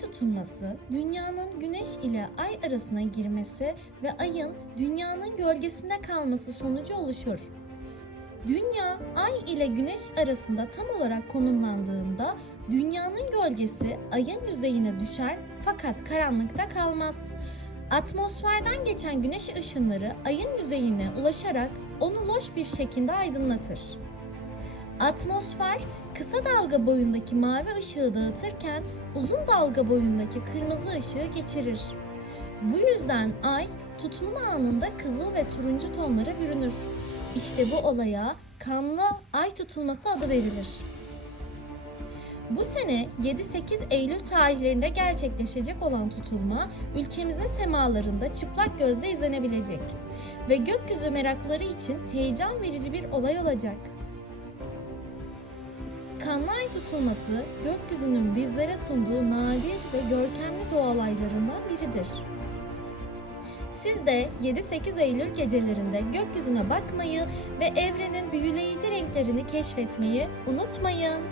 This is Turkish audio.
tutulması, dünyanın güneş ile ay arasına girmesi ve ayın dünyanın gölgesinde kalması sonucu oluşur. Dünya ay ile güneş arasında tam olarak konumlandığında dünyanın gölgesi ayın yüzeyine düşer fakat karanlıkta kalmaz. Atmosferden geçen güneş ışınları ayın yüzeyine ulaşarak onu loş bir şekilde aydınlatır. Atmosfer kısa dalga boyundaki mavi ışığı dağıtırken uzun dalga boyundaki kırmızı ışığı geçirir. Bu yüzden ay tutulma anında kızıl ve turuncu tonlara bürünür. İşte bu olaya kanlı ay tutulması adı verilir. Bu sene 7-8 Eylül tarihlerinde gerçekleşecek olan tutulma ülkemizin semalarında çıplak gözle izlenebilecek ve gökyüzü merakları için heyecan verici bir olay olacak. Kanlı ay tutulması gökyüzünün bizlere sunduğu nadir ve görkemli doğa olaylarından biridir. Siz de 7-8 Eylül gecelerinde gökyüzüne bakmayı ve evrenin büyüleyici renklerini keşfetmeyi unutmayın.